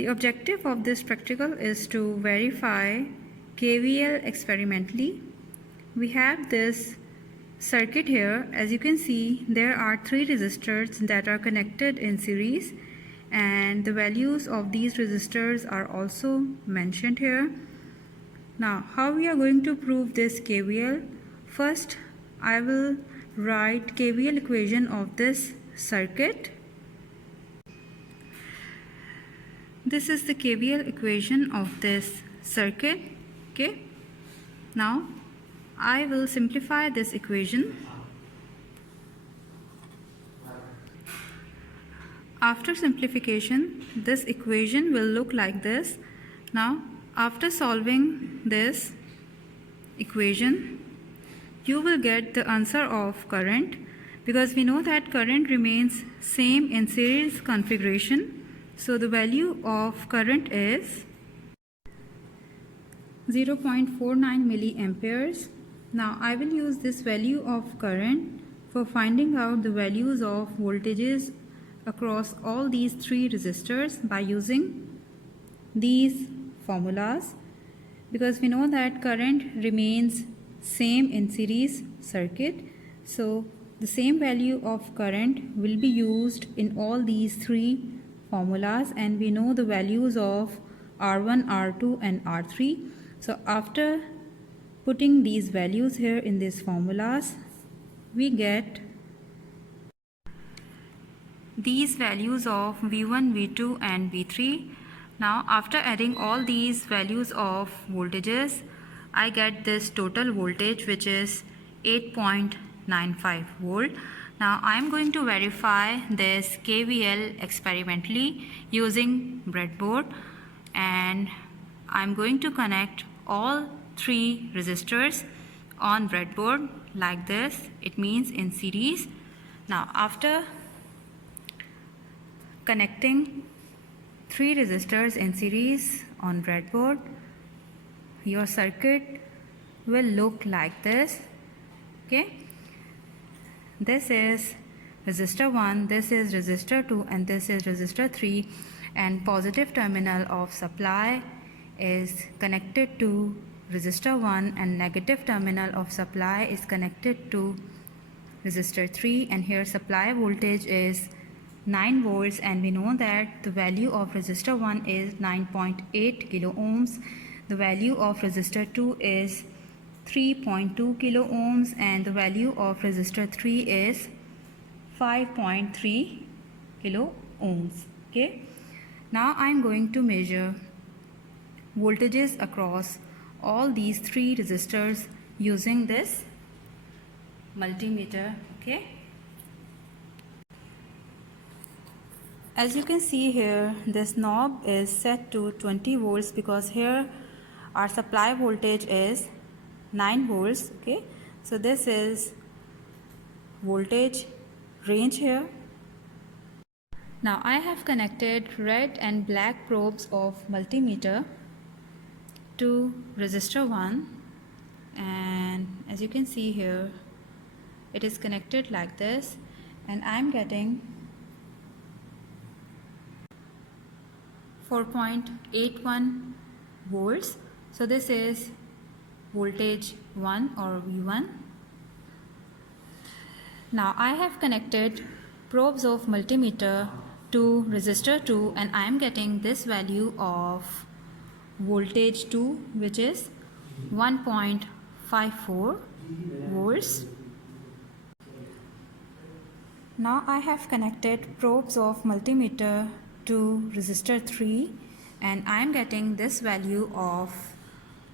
The objective of this practical is to verify KVL experimentally. We have this circuit here. As you can see, there are 3 resistors that are connected in series, and the values of these resistors are also mentioned here. Now, how we are going to prove this KVL? First, I will write KVL equation of this circuit. This is the KVL equation of this circuit. Okay. Now, I will simplify this equation. After simplification, this equation will look like this. Now, after solving this equation, you will get the answer of current, because we know that current remains same in series configuration. So the value of current is 0.49 milliamperes. Now I will use this value of current for finding out the values of voltages across all these 3 resistors by using these formulas, because we know that current remains same in series circuit. So the same value of current will be used in all these 3 formulas, and we know the values of R1, R2 and R3. So after putting these values here in these formulas, we get these values of V1, V2 and V3. Now after adding all these values of voltages, I get this total voltage, which is 8.95 volt. Now I am going to verify this KVL experimentally using breadboard, and I am going to connect all 3 resistors on breadboard like this. It means in series. Now after connecting 3 resistors in series on breadboard, your circuit will look like this. Okay. This is resistor 1, this is resistor 2 and this is resistor 3, and positive terminal of supply is connected to resistor 1 and negative terminal of supply is connected to resistor 3, and here supply voltage is 9 volts, and we know that the value of resistor 1 is 9.8 kilo ohms, the value of resistor 2 is 3.2 kilo ohms, and the value of resistor 3 is 5.3 kilo ohms. Okay. Now I am going to measure voltages across all these 3 resistors using this multimeter. Okay. As you can see here, this knob is set to 20 volts because here our supply voltage is 9 volts. Okay, so this is voltage range here. Now I have connected red and black probes of multimeter to resistor 1, and as you can see here, it is connected like this, and I am getting 4.81 volts. So this is voltage 1 or V1. Now I have connected probes of multimeter to resistor 2, and I am getting this value of voltage 2, which is 1.54 volts. Now I have connected probes of multimeter to resistor 3, and I am getting this value of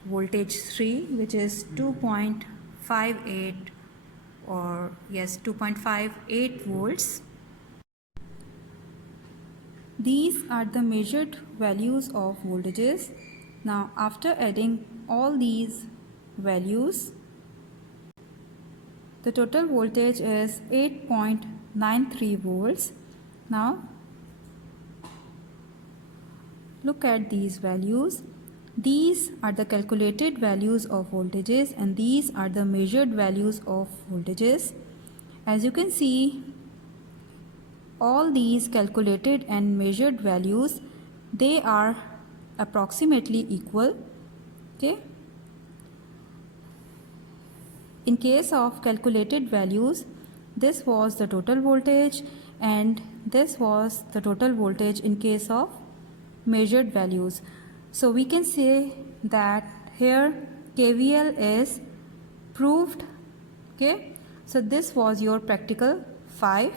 voltage 3, which is 2.58 or yes 2.58 volts. These are the measured values of voltages. Now after adding all these values, the total voltage is 8.93 volts. Now look at these values. These are the calculated values of voltages, and these are the measured values of voltages. As you can see, all these calculated and measured values they are approximately equal. Okay. In case of calculated values, this was the total voltage and this was the total voltage in case of measured values. So we can say that here KVL is proved. Okay, so this was your practical 5.